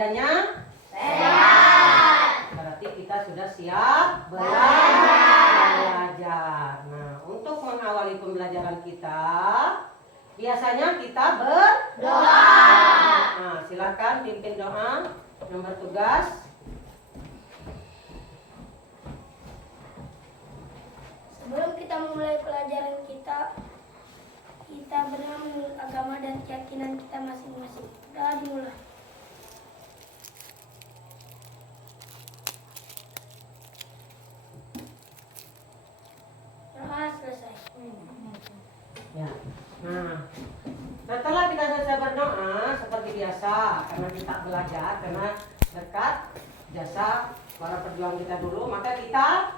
badannya sehat. Berarti kita sudah siap belajar. Nah, untuk mengawali pembelajaran kita, biasanya kita berdoa. Nah, silakan pimpin doa yang bertugas. Sebelum kita memulai pelajaran kita benar menurut agama dan keyakinan kita masing-masing. Doa dimulai. Doa selesai. Ya. Nah, setelah kita selesai berdoa seperti biasa, karena kita belajar, karena dekat jasa para pejuang kita dulu, maka kita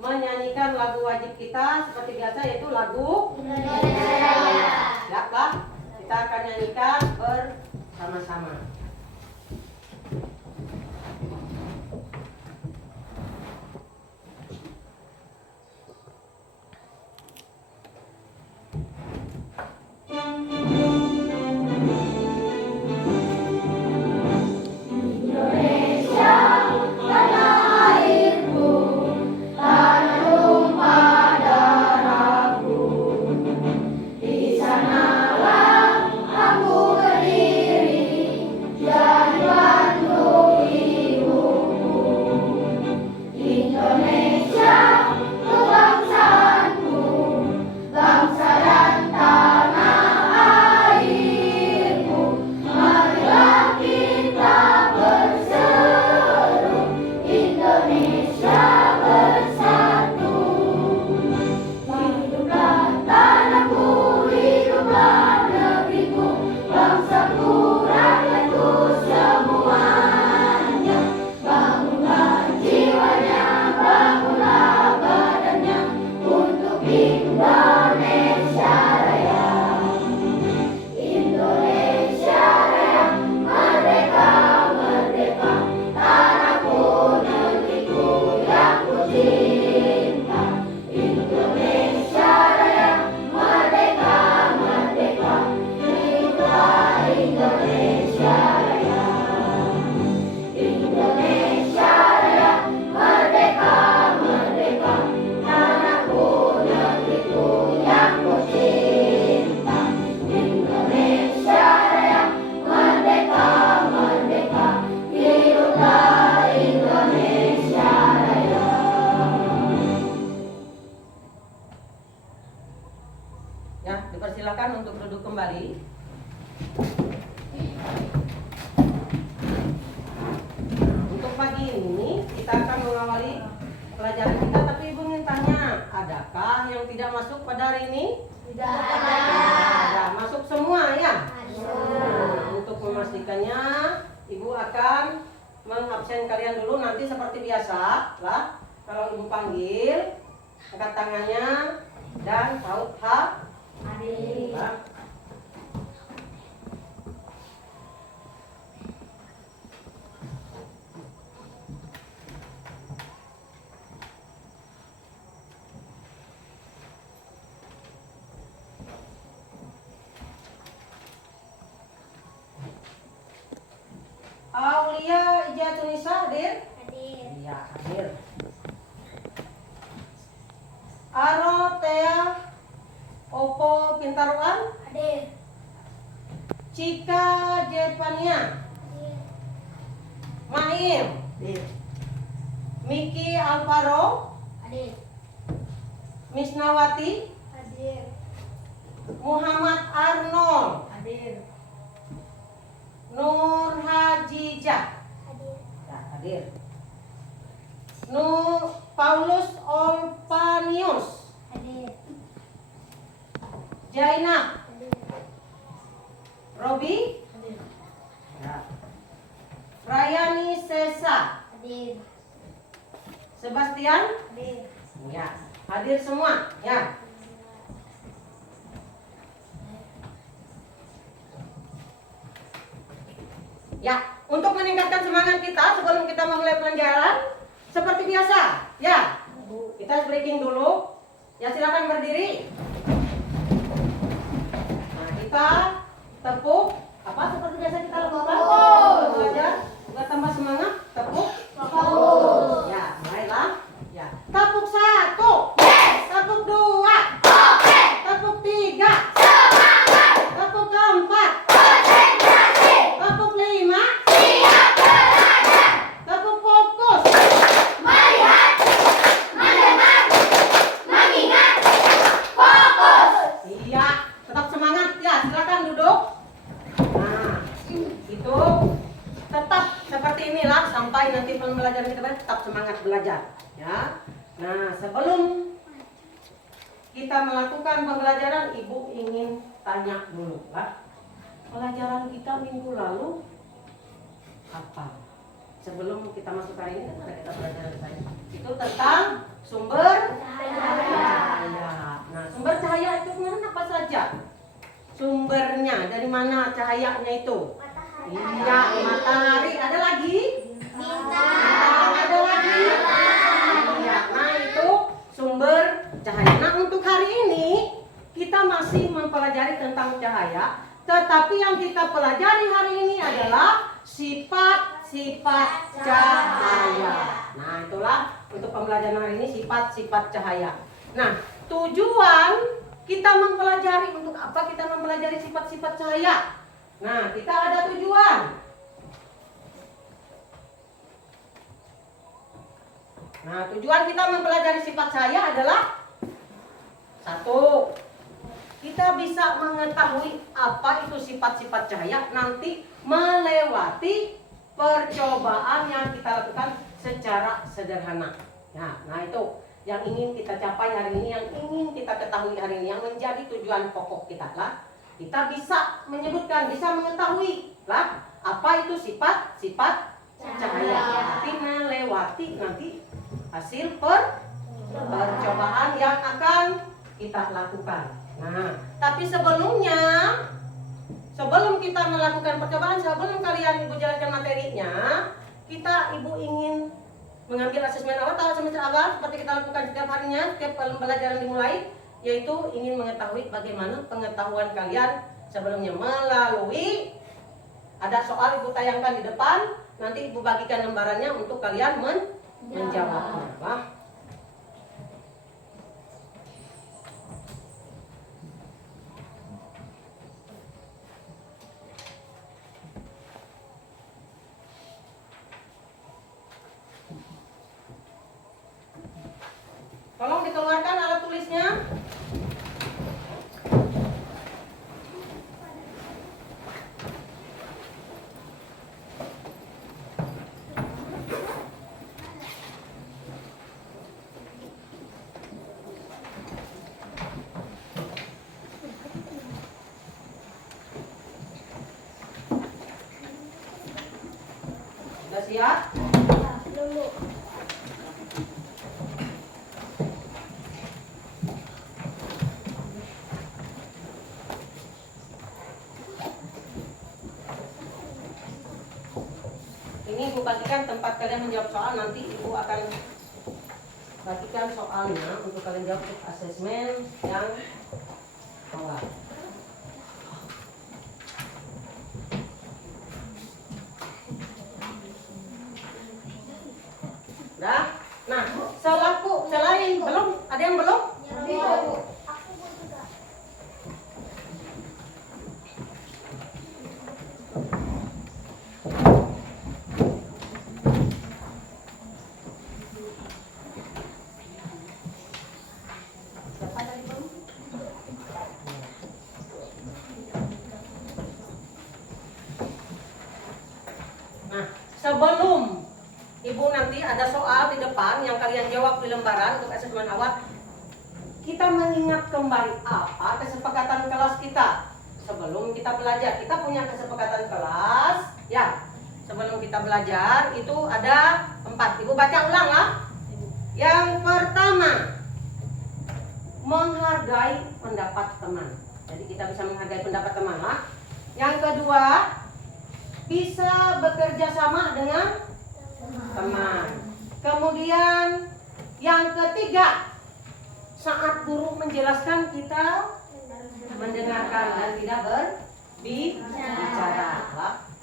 menyanyikan lagu wajib kita seperti biasa, yaitu lagu Indonesia. Siaplah, kita akan nyanyikan bersama-sama. Dipersilakan untuk duduk kembali. Untuk pagi ini kita akan mengawali pelajaran kita, tapi Ibu ingin tanya, adakah yang tidak masuk pada hari ini? Tidak ada. Ada. Masuk semua ya? Nah, untuk memastikannya, Ibu akan mengabsen kalian dulu. Nanti seperti biasa lah, kalau Ibu panggil, angkat tangannya dan saut ha. Adik. Aulia Ijatunisa hadir? Hadir. Iya, hadir. Arotea Opo Pintaruan? Hadir. Cika Jepania? Hadir. Maim? Hadir. Miki Alvaro? Hadir. Misnawati? Hadir. Muhammad Arnold? Hadir. Nur Hajijah? Hadir. Ya, hadir. Nur Paulus Olpanius? Hadir. Jainab? Hadir. Robi? Hadir. Ya. Rayani Sesa? Hadir. Sebastian? Hadir. Ya, hadir semua ya. Ya, untuk meningkatkan semangat kita sebelum kita memulai pelajaran, seperti biasa, ya. Kita breaking dulu. Ya, silakan berdiri. Nah, kita tepuk apa seperti biasa kita lakukan? Tepuk aja. Seperti inilah sampai nanti pembelajaran kita tetap semangat belajar. Ya. Nah, sebelum kita melakukan pembelajaran, Ibu ingin tanya dulu, Pak. Pelajaran kita minggu lalu apa? Sebelum kita masuk hari ini kan ada kita pelajaran saya. Itu tentang sumber cahaya. Nah, sumber cahaya itu sebenarnya apa saja? Sumbernya dari mana cahayanya itu? Iya, matahari. Ada lagi? Bintang. Ada lagi? Iya. Nah, itu sumber cahaya. Nah, untuk hari ini kita masih mempelajari tentang cahaya, tetapi yang kita pelajari hari ini adalah sifat-sifat cahaya. Nah, itulah untuk pembelajaran hari ini sifat-sifat cahaya. Nah, tujuan kita mempelajari, untuk apa kita mempelajari sifat-sifat cahaya? Nah, kita ada tujuan. Nah, tujuan kita mempelajari sifat cahaya adalah satu, kita bisa mengetahui apa itu sifat-sifat cahaya nanti melewati percobaan yang kita lakukan secara sederhana. Nah itu yang ingin kita capai hari ini, yang ingin kita ketahui hari ini, yang menjadi tujuan pokok kita lah. Kita bisa menyebutkan, bisa mengetahui lah apa itu sifat-sifat cahaya. Nanti melewati nanti hasil percobaan yang akan kita lakukan. Nah, tapi sebelum kita melakukan percobaan, sebelum kalian Ibu jelaskan materinya, Ibu ingin mengambil asesmen awal atau semester awal seperti kita lakukan setiap harinya, setiap pembelajaran dimulai, yaitu ingin mengetahui bagaimana pengetahuan kalian sebelumnya melalui ada soal Ibu tayangkan di depan, nanti Ibu bagikan lembarannya untuk kalian menjawabnya. Wah. Tolong dikeluarkan alat tulisnya. Sudah siap? Belum, Bu. Ini Ibu bagikan tempat kalian menjawab soal, nanti Ibu akan bagikan soalnya untuk kalian jawab untuk asesmen yang awal. Udah? Nah, selain belum, ada yang belum? Siapa tadi belum? Nah, sebelum Ibu nanti ada soal di depan yang kalian jawab di lembaran untuk asesmen awal, kita mengingat kembali apa kesepakatan kelas kita sebelum kita belajar. Kita punya kesepakatan kelas, ya. Sebelum kita belajar itu ada 4. Ibu baca ulang lah. Yang pertama, menghargai pendapat teman. Jadi kita bisa menghargai pendapat teman lah. Yang kedua, bisa bekerja sama dengan teman. Kemudian yang ketiga, saat guru menjelaskan kita mendengarkan dan tidak berbicara.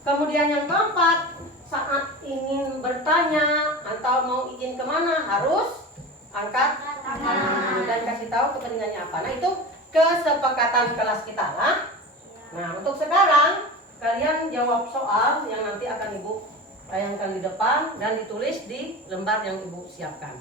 Kemudian yang keempat, saat ingin bertanya atau mau izin kemana harus angkat tangan dan kasih tahu kepentingannya apa. Nah itu kesepakatan kelas kita lah. Nah untuk sekarang kalian jawab soal yang nanti akan Ibu tayangkan di depan dan ditulis di lembar yang Ibu siapkan.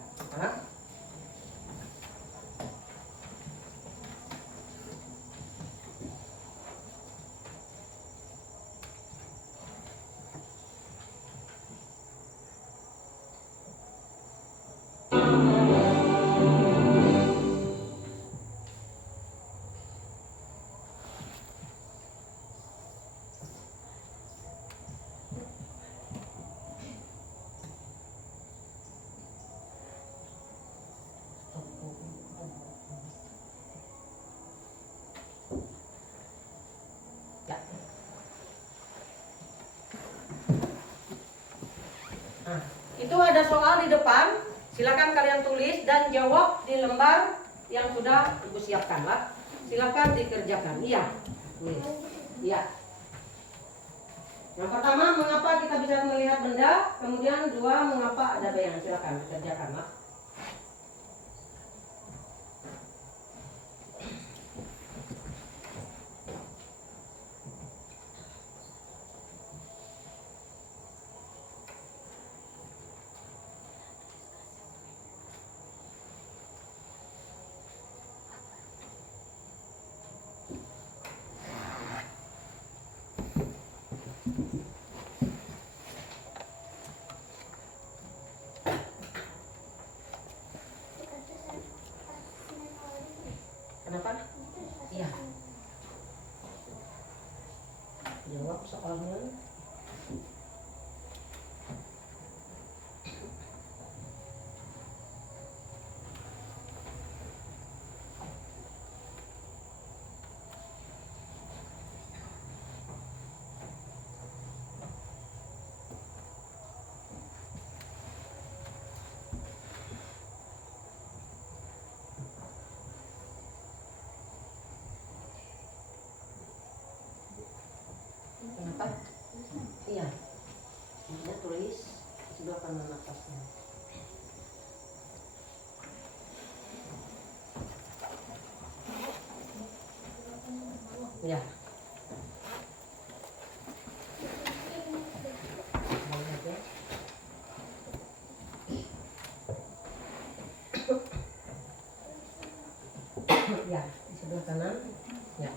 Ya. Nah, itu ada soal di depan. Silakan kalian tulis dan jawab di lembar yang sudah Ibu siapkan lah. Silakan dikerjakan. Iya. Tulis. Iya. Yang pertama, mengapa kita bisa melihat benda? Kemudian dua, mengapa ada bayangan? Silakan dikerjakan lah. Kenapa? Iya. Jawab soalnya. Kenapa? Iya. Ini tulis sebelah kanan atasnya. Ya. Ya, di sebelah kanan. Ya.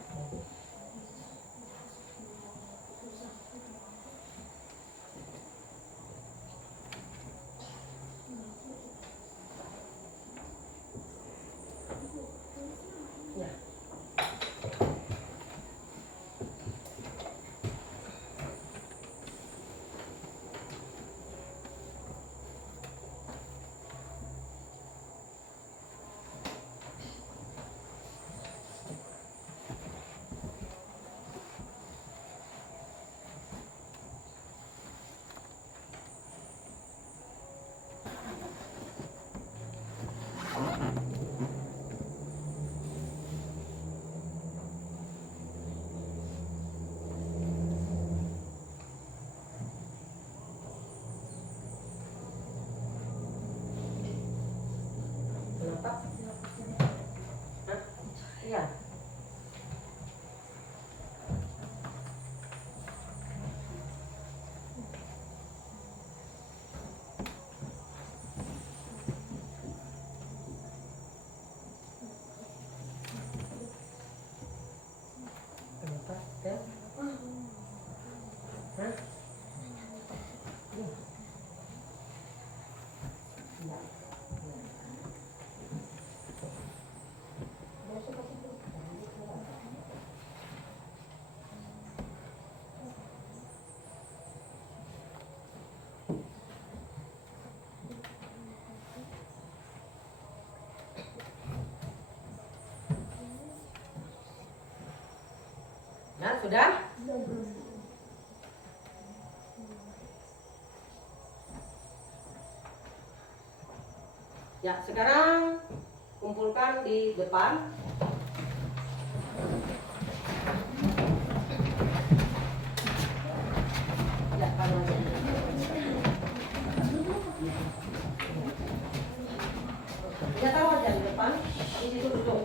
Ya. Kenapa? Hah? Iya. Kenapa? Ya? Hah? Iya. Iya. Nah, sudah? Ya, sekarang kumpulkan di depan. Ya, kanan. Ya, tahu aja di depan. Di situ duduk.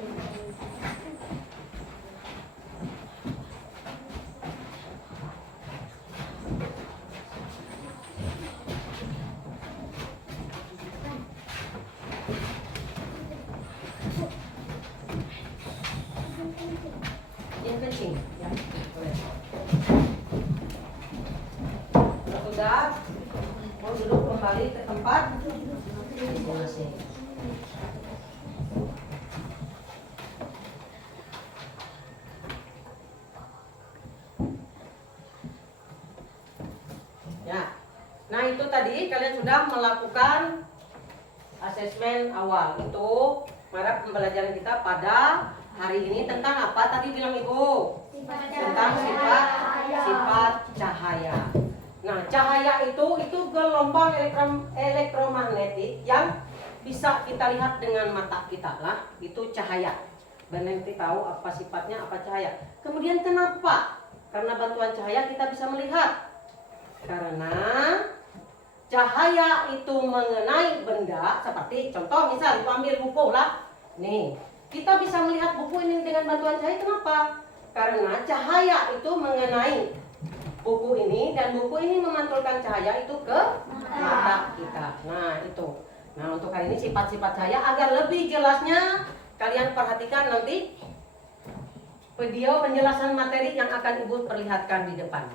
Yang kencing, ya, boleh. Kalau sudah, mau duduk kembali ke tempat masing-masing. Ya, nah itu tadi kalian sudah melakukan asesmen awal. Itu mara pembelajaran kita pada hari ini tentang apa tadi bilang Ibu? tentang sifat cahaya. Nah, cahaya itu gelombang elektromagnetik yang bisa kita lihat dengan mata kita lah, itu cahaya. Dan nanti tahu apa sifatnya, apa cahaya. Kemudian kenapa? Karena bantuan cahaya kita bisa melihat. Karena cahaya itu mengenai benda, seperti contoh misal kita ambil buku lah. Nih, kita bisa melihat buku ini dengan bantuan cahaya. Kenapa? Karena cahaya itu mengenai buku ini dan buku ini memantulkan cahaya itu ke mata kita. Nah, itu. Nah, untuk kali ini sifat-sifat cahaya agar lebih jelasnya kalian perhatikan nanti video penjelasan materi yang akan Ibu perlihatkan di depan.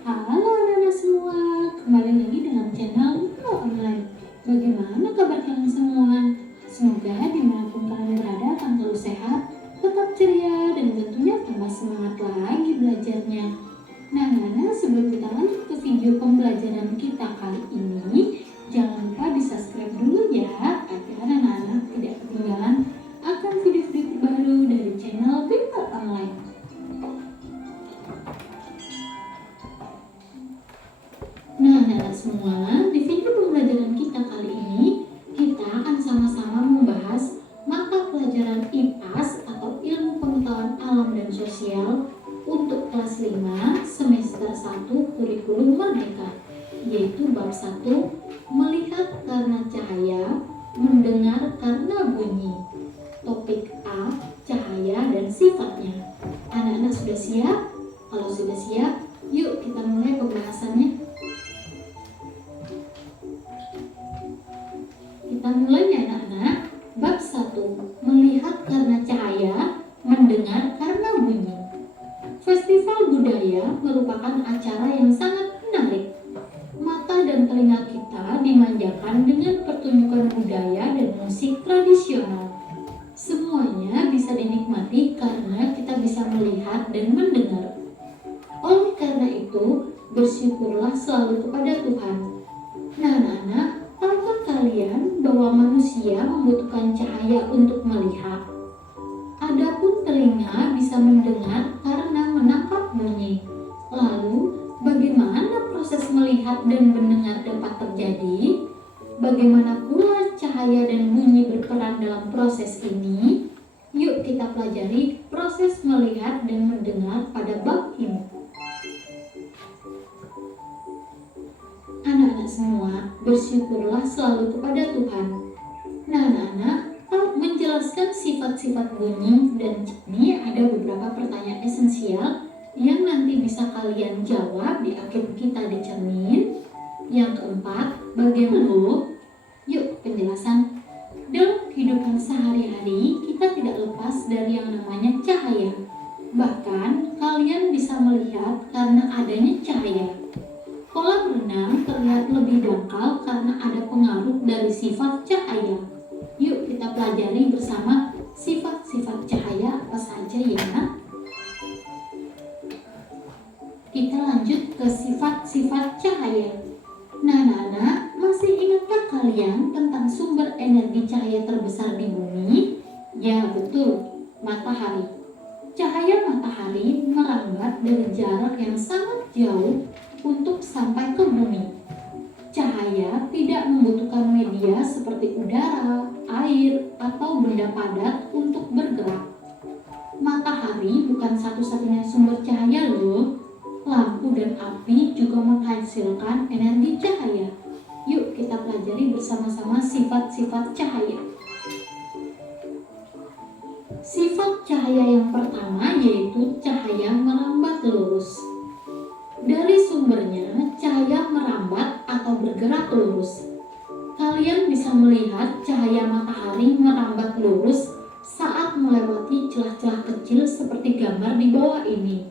Halo anak-anak semua, kembali lagi dengan channel Info Online. Bagaimana kabar kalian semua? Semoga dimanapun kalian berada akan selalu sehat, tetap ceria, dan tentunya tambah semangat lagi belajarnya. Nah, anak-anak, sebelum kita lanjut ke video pembelajaran kita kali ini, jangan lupa di subscribe dulu ya, agar anak-anak tidak ketinggalan akan video-video terbaru dari channel Info Online. Nah, anak-anak semua, di video pembelajaran kita kali ini, kita akan sama-sama membahas mata pelajaran IPAS atau Ilmu Pengetahuan Alam dan Sosial untuk kelas 5 semester 1 kurikulum Merdeka, yaitu bab 1, melihat karena cahaya, mendengar karena bunyi. Topik A, cahaya dan sifatnya. Anak-anak sudah siap? Kalau sudah siap, yuk kita mulai pembahasannya. Kita mulai ya anak-anak. Bab 1, melihat karena cahaya, mendengar karena bunyi. Festival budaya merupakan acara yang sangat menarik. Mata dan telinga kita dimanjakan dengan pertunjukan budaya dan musik tradisional. Semuanya bisa dinikmati karena kita bisa melihat dan mendengar. Oleh karena itu, bersyukurlah selalu kepada Tuhan. Nah, anak-anak, tahukah kalian bahwa manusia membutuhkan cahaya untuk melihat? Adapun telinga bisa mendengar karena menangkap bunyi. Lalu, bagaimana proses melihat dan mendengar dapat terjadi? Bagaimana pula cahaya dan bunyi berperan dalam proses ini? Yuk kita pelajari proses melihat dan mendengar pada bab ini. Anak-anak semua, bersyukurlah selalu kepada Tuhan. Nah, anak-anak, menjelaskan sifat-sifat bunyi dan ini ada beberapa pertanyaan esensial yang nanti bisa kalian jawab di akhir kita di cermin. Yang keempat, bagaimana? Yuk penjelasan. Dalam kehidupan sehari-hari, kita tidak lepas dari yang namanya cahaya. Bahkan, kalian bisa melihat karena adanya cahaya. Kolam renang terlihat lebih dangkal karena ada pengaruh dari sifat cahaya. Yuk kita pelajari bersama sifat-sifat cahaya apa saja ya. Kita lanjut ke sifat-sifat cahaya. Nah, anak-anak, masih ingatkah kalian tentang sumber energi cahaya terbesar di bumi? Ya, betul, matahari. Cahaya matahari merambat dari jarak yang sangat jauh untuk sampai ke bumi. Cahaya tidak membutuhkan media seperti udara, air, atau benda padat untuk bergerak. Matahari bukan satu-satunya sumber cahaya loh. Lampu dan api juga menghasilkan energi cahaya. Yuk kita pelajari bersama-sama sifat-sifat cahaya. Sifat cahaya yang pertama yaitu cahaya merambat lurus. Dari sumbernya, cahaya merambat atau bergerak lurus. Kalian bisa melihat cahaya matahari merambat lurus saat melewati celah-celah kecil seperti gambar di bawah ini.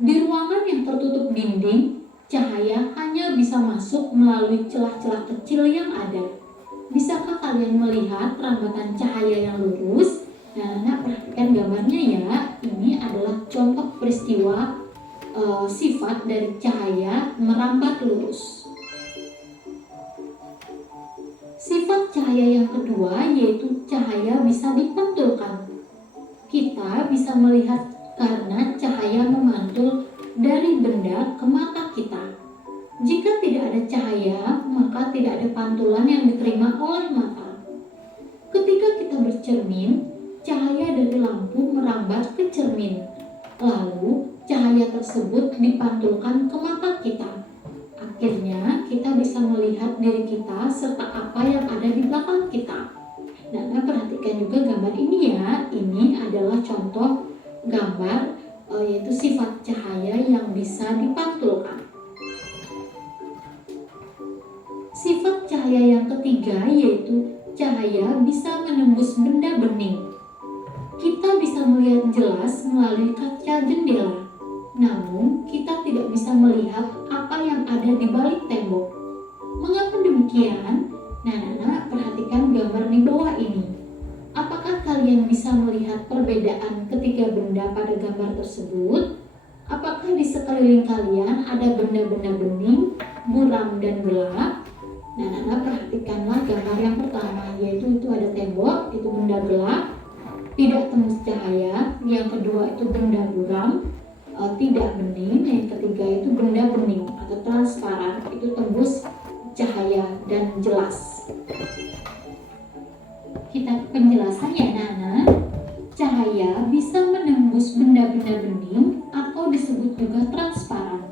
Di ruangan yang tertutup dinding, cahaya hanya bisa masuk melalui celah-celah kecil yang ada. Bisakah kalian melihat rambatan cahaya yang lurus? Nah, perhatikan gambarnya ya. Ini adalah contoh peristiwa sifat dari cahaya merambat lurus. Sifat cahaya yang kedua yaitu cahaya bisa dipantulkan. Kita bisa melihat karena cahaya memantul dari benda ke mata kita. Jika tidak ada cahaya, maka tidak ada pantulan yang diterima oleh mata. Ketika kita bercermin, cahaya dari lampu merambat ke cermin. Lalu, cahaya tersebut dipantulkan ke mata kita. Akhirnya, kita bisa melihat diri kita serta apa yang ada di belakang kita. Nah, perhatikan juga gambar ini ya. Ini adalah contoh gambar yaitu sifat cahaya yang bisa dipantulkan. Sifat cahaya yang ketiga yaitu cahaya bisa menembus benda bening. Kita bisa melihat jelas melalui kaca jendela, namun kita tidak bisa melihat apa yang ada di balik tembok. Mengapa demikian? Nah, perhatikan gambar di bawah ini. Apakah kalian bisa melihat perbedaan ketiga benda pada gambar tersebut? Apakah di sekeliling kalian ada benda-benda bening, buram, dan gelap? Nah, perhatikanlah gambar yang pertama, yaitu itu ada tembok, itu benda gelap, tidak tembus cahaya. Yang kedua itu benda buram, tidak bening. Yang ketiga itu benda bening atau transparan, itu tembus cahaya dan jelas. Kita penjelasannya, Nana. Cahaya bisa menembus benda-benda bening atau disebut juga transparan.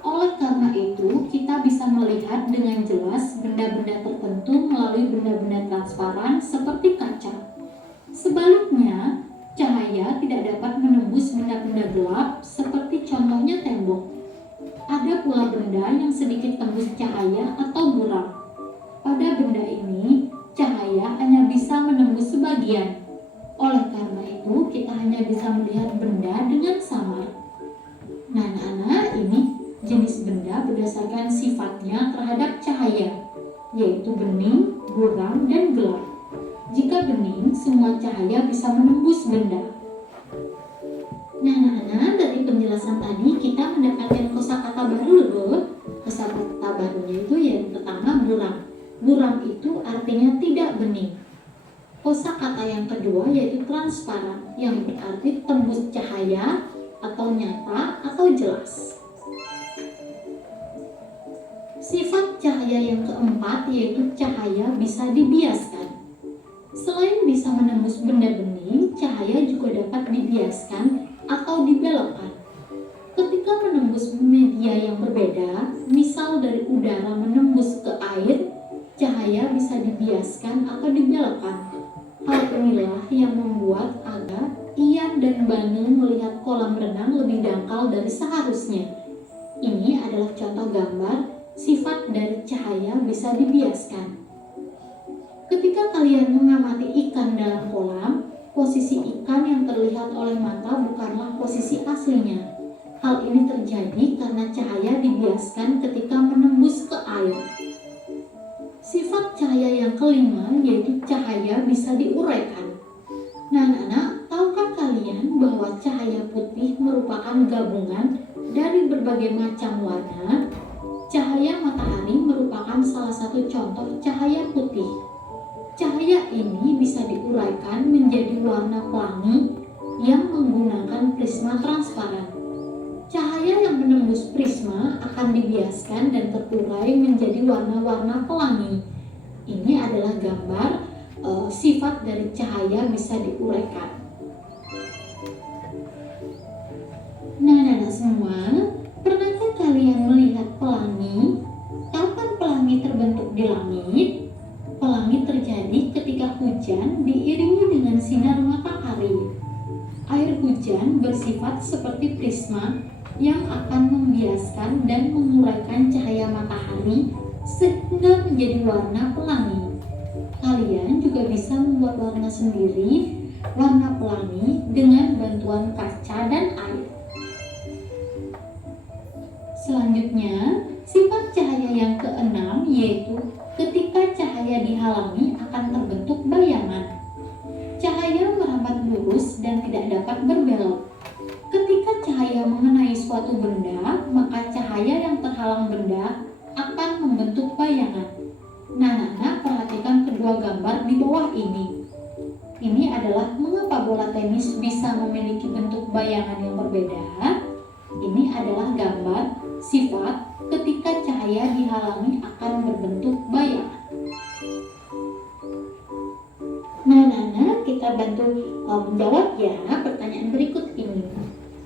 Oleh karena itu, kita bisa melihat dengan jelas benda-benda tertentu melalui benda-benda transparan seperti kaca. Sebaliknya, cahaya tidak dapat menembus benda-benda gelap seperti contohnya tembok. Ada pula benda yang sedikit tembus cahaya atau buram. Pada benda ini, cahaya hanya bisa menembus sebagian. Oleh karena itu, kita hanya bisa melihat benda dengan samar. Nah, ini jenis benda berdasarkan sifatnya terhadap cahaya, yaitu bening, buram, dan gelap. Jika bening, semua cahaya bisa menembus benda. Nah, dari penjelasan tadi kita mendapatkan kosakata baru loh. Kosakata barunya itu yang pertama buram. Buram itu artinya tidak bening. Kosakata yang kedua yaitu transparan, yang berarti tembus cahaya atau nyata atau jelas. Sifat cahaya yang keempat yaitu cahaya bisa dibiaskan. Selain bisa menembus benda bening, cahaya juga dapat dibiaskan atau dibelokkan. Ketika menembus media yang berbeda, misal dari udara menembus ke air, cahaya bisa dibiaskan atau dibelokkan. Hal inilah yang membuat Aga, Ian, dan Banu melihat kolam renang lebih dangkal dari seharusnya. Ini adalah contoh gambar sifat dari cahaya bisa dibiaskan. Ketika kalian mengamati ikan dalam kolam, posisi ikan yang terlihat oleh mata bukanlah posisi aslinya. Hal ini terjadi karena cahaya dibiaskan ketika menembus ke air. Sifat cahaya yang kelima yaitu cahaya bisa diuraikan. Nah, tahukah kalian bahwa cahaya putih merupakan gabungan dari berbagai macam warna? Cahaya matahari merupakan salah satu contoh cahaya putih. Cahaya ini bisa diuraikan menjadi warna pelangi yang menggunakan prisma transparan. Cahaya yang menembus prisma akan dibiaskan dan terurai menjadi warna-warna pelangi. Ini adalah gambar sifat dari cahaya bisa diuraikan. Nah, semua, pernahkah kalian melihat pelangi? Kapan pelangi terbentuk di langit? Pelangi terjadi ketika hujan diiringi dengan sinar matahari. Air hujan bersifat seperti prisma yang akan membiaskan dan menguraikan cahaya matahari sehingga menjadi warna pelangi. Kalian juga bisa membuat warna sendiri, warna pelangi dengan bantuan kaca dan air. Selanjutnya, sifat cahaya yang keenam lurus dan tidak dapat berbelok. Ketika cahaya mengenai suatu benda, maka cahaya yang terhalang benda akan membentuk bayangan. Nah, anak-anak perhatikan kedua gambar di bawah ini. Ini adalah mengapa bola tenis bisa memiliki bentuk bayangan yang berbeda. Ini adalah gambar sifat ketika cahaya dihalangi akan berbentuk bayangan. Nah, anak-anak kita bantu menjawab ya pertanyaan berikut ini.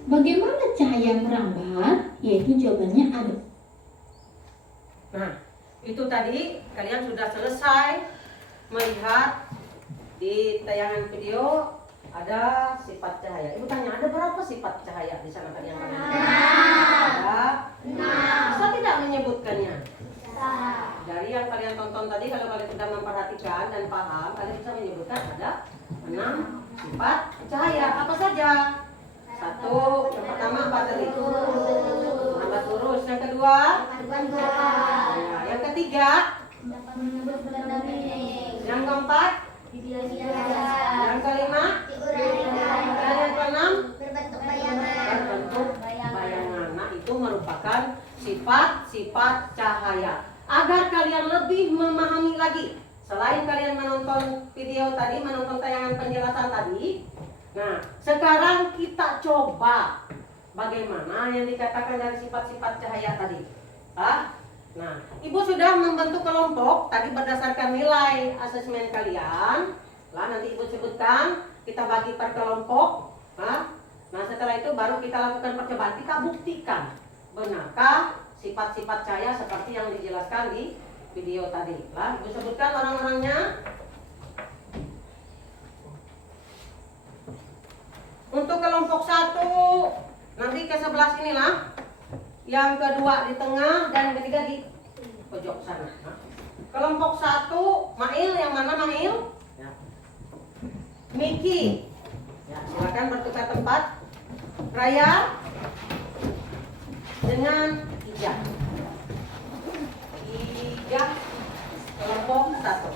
Bagaimana cahaya merambat? Yaitu jawabannya ada. Nah, itu tadi kalian sudah selesai melihat di tayangan video ada sifat cahaya. Ibu tanya, ada berapa sifat cahaya di sana kalian? Ada. Bisa tidak menyebutkannya? Dari yang kalian tonton tadi, kalau kalian sudah memperhatikan dan paham, kalian bisa menyebutkan ada 6 sifat cahaya. Apa saja? 1, yang pertama apa tadi? Merambat lurus. Yang kedua? Ya, yang ketiga? Yang keempat? Yang kelima? Dan yang keenam? Berbentuk bayangan. Nah, itu merupakan sifat-sifat cahaya. Agar kalian lebih memahami lagi, selain kalian menonton video tadi, menonton tayangan penjelasan tadi, nah sekarang kita coba bagaimana yang dikatakan dari sifat-sifat cahaya tadi. Nah, ibu sudah membentuk kelompok tadi berdasarkan nilai asesmen kalian. Lah nanti ibu sebutkan, kita bagi per kelompok. Nah setelah itu baru kita lakukan percobaan, kita buktikan benarkah sifat-sifat cahaya seperti yang dijelaskan di video tadi. Lah, ibu sebutkan orang-orangnya. Untuk kelompok 1 nanti ke sebelah sinilah. Yang kedua di tengah dan yang ketiga di pojok sana. Kelompok 1, Mail, yang mana Mail? Ya. Miki. Ya, silakan bertukar tempat. Raya dengan Ija. Kelompok 1.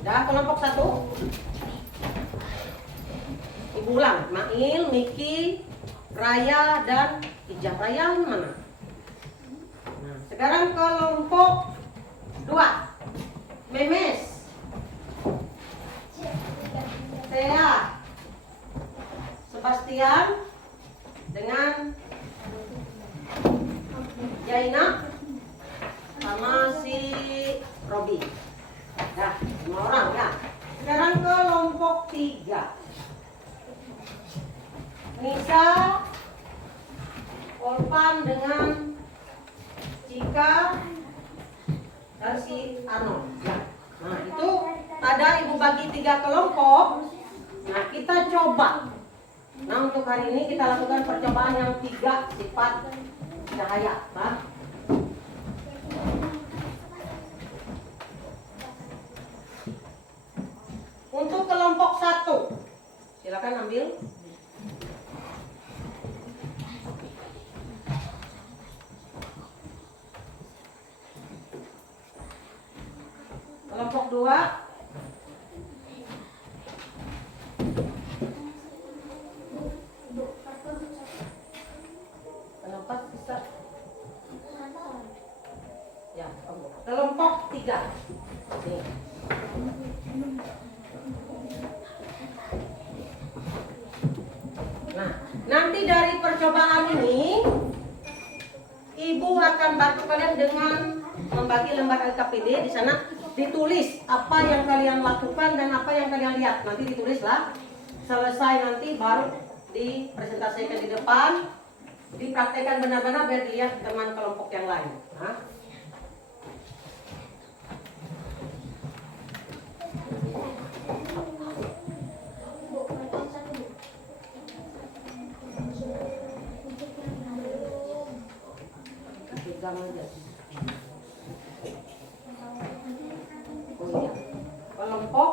Dah kelompok 1. Ibu ulang. Mail, Miki, Raya dan Ija. Raya mana? Nah, sekarang kelompok 2. Memes, Tea, Sebastian dengan Jaina sama si Robi. Nah, 5 orang ya. Sekarang kelompok 3. Nisa, Olvan dengan Cika dan si Arno. Nah, itu ada ibu bagi 3 kelompok. Nah, kita coba. Nah, untuk hari ini kita lakukan percobaan yang 3 sifat cahaya. Untuk kelompok 1, silakan ambil. Kelompok 2. Kenapa bisa? Ya, kelompok 3. Nih. Nah, nanti dari percobaan ini ibu akan bantu kalian dengan membagi lembar LKPD. Di sana ditulis apa yang kalian lakukan dan apa yang kalian lihat. Nanti ditulislah. Selesai nanti baru dipresentasikan di depan, dipraktekkan benar-benar biar dilihat teman kelompok yang lain. Pegang aja. Oh iya. Kelompok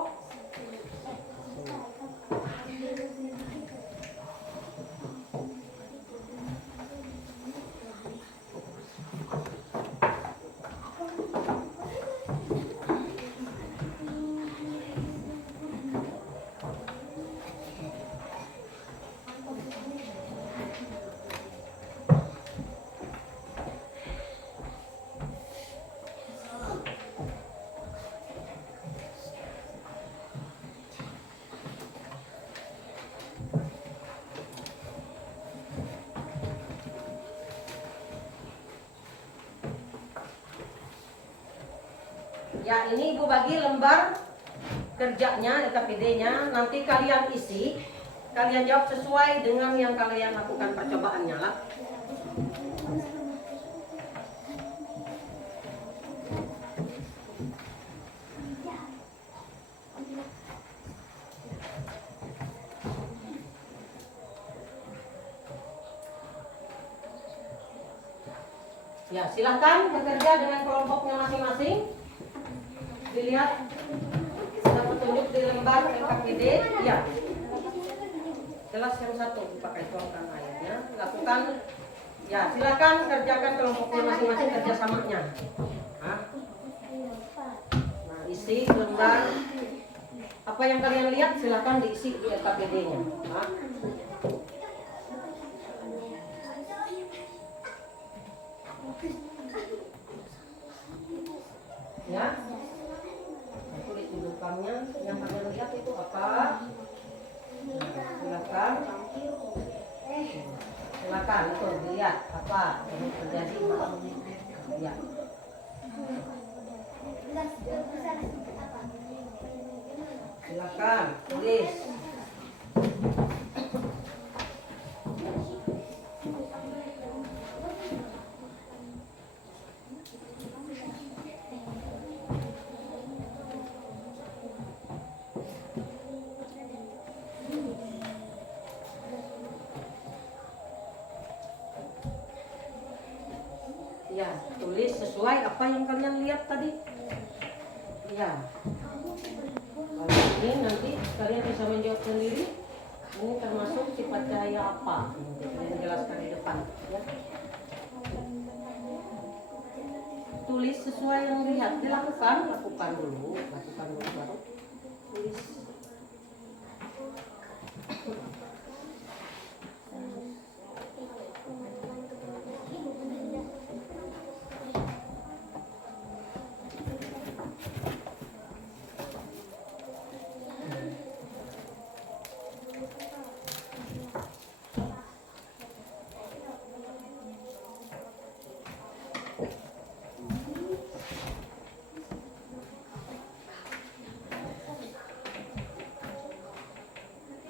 Ya, ini Ibu bagi lembar kerjanya, LKPD-nya. Nanti kalian isi, kalian jawab sesuai dengan yang kalian lakukan percobaannya lah. Ya, silahkan bekerja dengan kelompoknya masing-masing. Dilihat ada petunjuk di lembar LKPD. Ya, jelas yang satu pakai tuangkan ayatnya. Lakukan. Ya, silahkan kerjakan kelompoknya masing-masing kerjasamanya. Nah, isi lembar. Apa yang kalian lihat silahkan diisi di LKPD-nya. Nah. Ya, tulis di depannya yang kalian lihat itu apa. Silakan itu dilihat apa yang terjadi. Ya, silakan tulis. Ya, tulis sesuai apa yang kalian lihat tadi. Ya, kalau ini nanti kalian bisa menjawab sendiri. Ini termasuk sifat cahaya apa? Nanti kalian jelaskan di depan. Ya. Tulis sesuai yang lihat. Lakukan dulu baru tulis.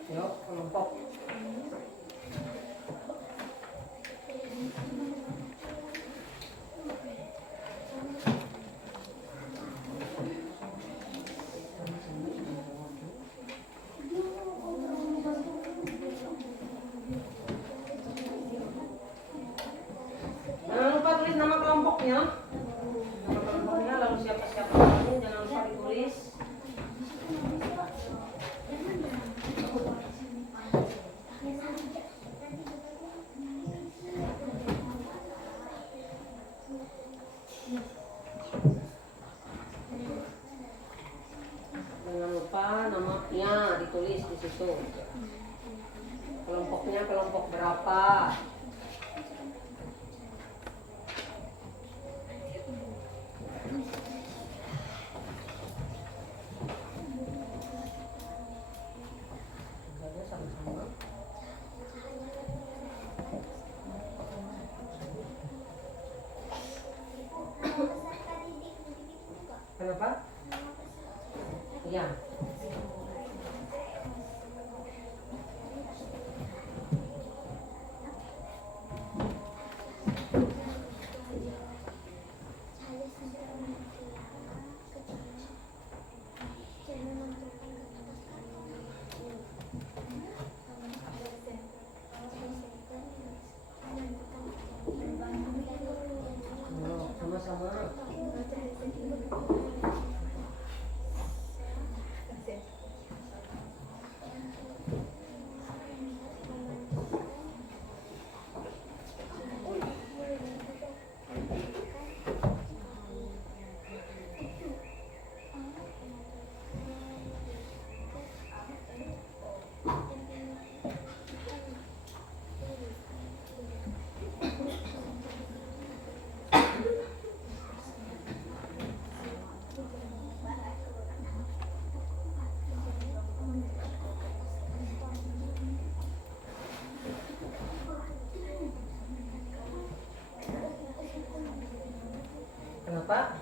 Yuk, kelompok. Jangan lupa tulis nama kelompoknya. Nama kelompoknya, lalu siapa-siapa kamu, jangan lupa ditulis. Jangan lupa namanya ditulis di situ. Kelompoknya kelompok berapa? Sama-sama. Kenapa? Iya. Oh, sama-sama. Kenapa?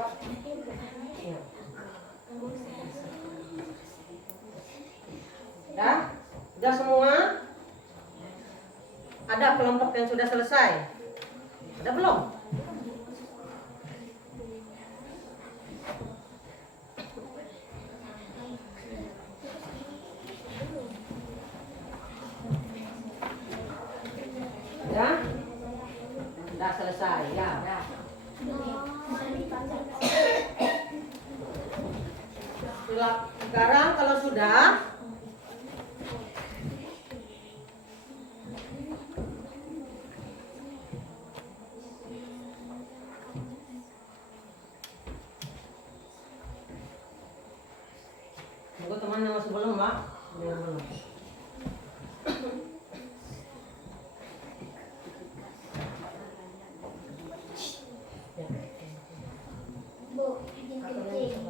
Pak. Ya. Udah semua? Ada kelompok yang sudah selesai? Ada belum? Ya? Udah selesai ya. Udah. Sekarang kalau sudah tunggu teman yang masih belum, Pak. Belum. Bu, izin kencing.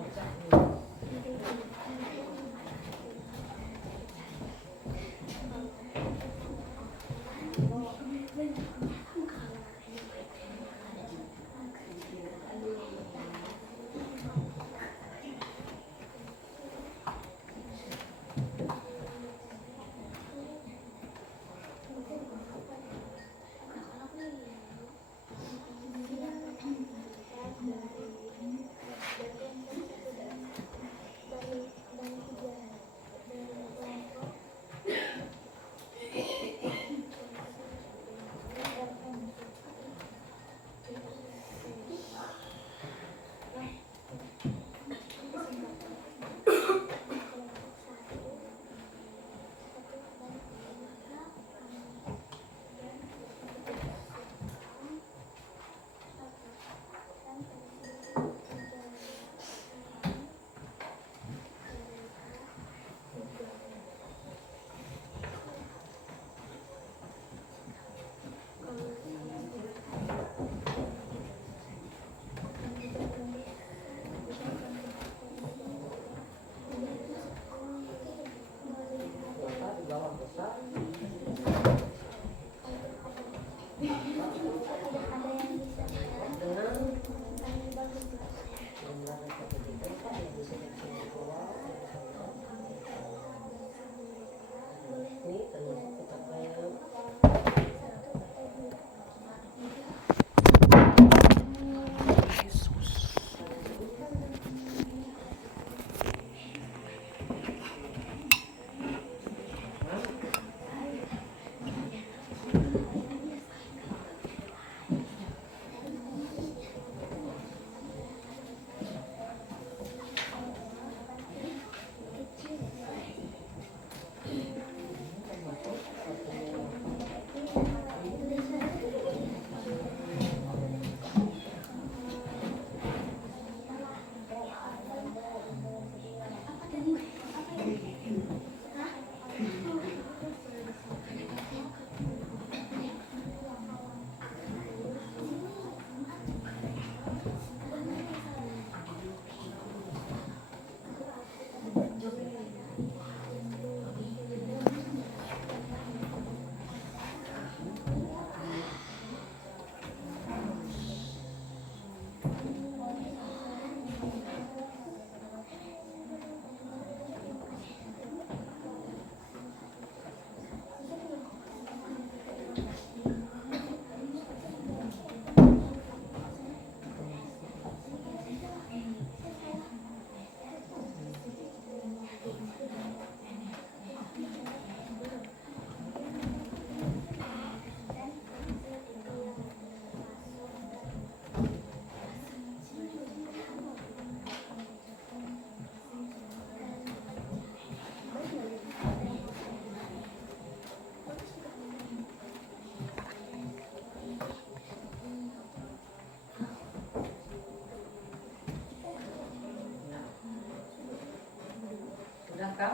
Udah kau?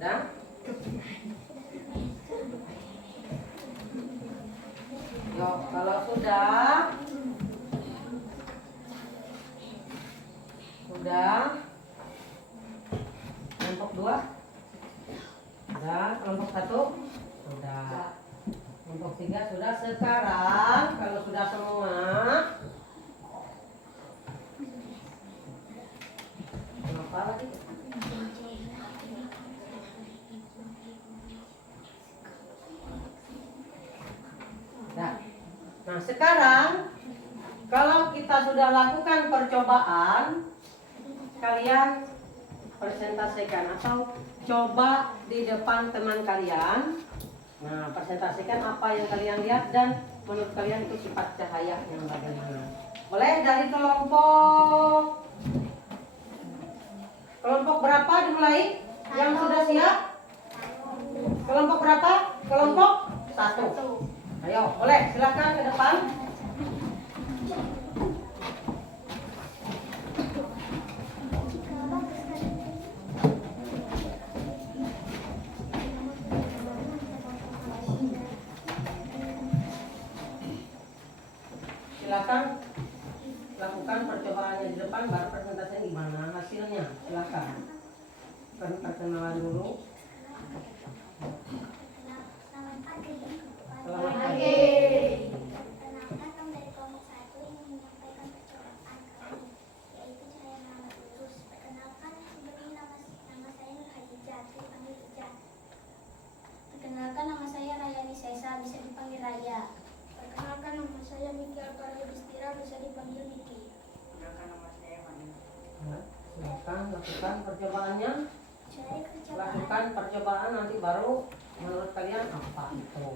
Udah? Yuk, kalau sudah kelompok 2 sudah, kelompok 1 sudah, kelompok 3 sudah. Sekarang kalau sudah semua, sudah lakukan percobaan, kalian presentasikan atau coba di depan teman kalian. Nah, presentasikan apa yang kalian lihat dan menurut kalian itu sifat cahaya yang bagaimana. Boleh dari kelompok berapa dimulai? Yang sudah siap? Kelompok berapa? Kelompok 1. Ayo, boleh silakan ke depan. Silakan lakukan percobaannya di depan, baru presentasinya gimana hasilnya. Silakan. Perkenalan dulu. Selamat pagi. Perkenalkan, kami dari kelompok 1 ingin menyampaikan percobaan kami, yaitu cahaya merambah lurus. Perkenalkan, sebelumnya nama saya Nur Hadijah, dipanggil Ijah. Perkenalkan, nama saya Rayani Sesa, bisa dipanggil Raya. Perkenalkan, nama saya Miki Alvarez Bistira, bisa dipanggil Miki. Perkenalkan, nama saya Mani. Silakan lakukan percobaannya. Dari percobaan, Lakukan percobaan, nanti baru menurut kalian apa itu.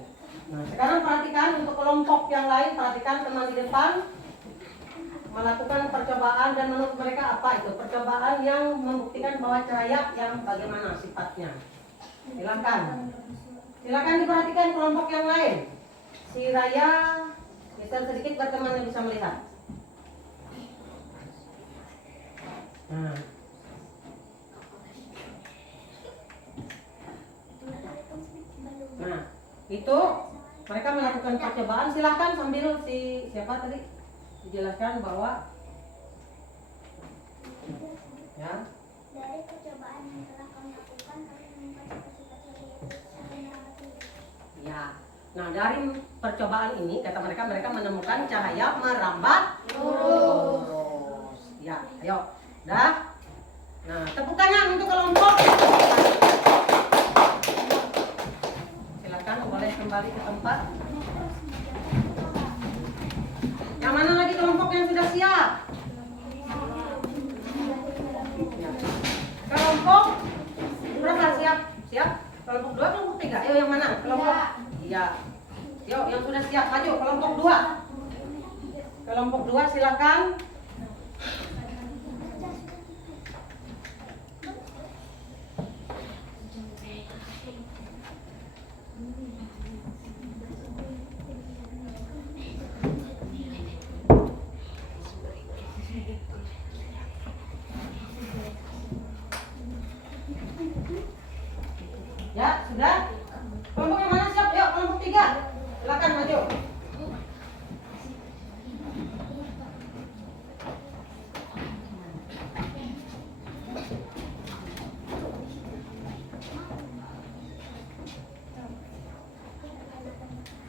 Nah, sekarang perhatikan untuk kelompok yang lain, perhatikan teman di depan melakukan percobaan dan menurut mereka apa itu percobaan yang membuktikan bahwa cahaya yang bagaimana sifatnya. Silakan diperhatikan kelompok yang lain. Si Raya bisa sedikit berteman yang bisa melihat. Nah, itu mereka melakukan percobaan. Silakan sambil siapa tadi dijelaskan bahwa ya. dari percobaan yang telah kami lakukan, kami menemukan sifat-sifat yaitu cahaya merambah lurus. Ya. Nah, dari percobaan ini kata mereka menemukan cahaya merambat lurus. Ya, ayo. Dah. Nah, tepuk tangan untuk kelompok. Silakan boleh kembali ke tempat. Yang mana lagi kelompok yang sudah siap? Ya. Kelompok berapa siap? Siap? Kelompok 2, kelompok 3. Ayo yang mana? Kelompok. Iya. Yuk, yang sudah siap maju kelompok 2. Kelompok 2 silakan. Ya, sudah? Kelompok yang mana siap? Yuk, kelompok 3. Silakan maju.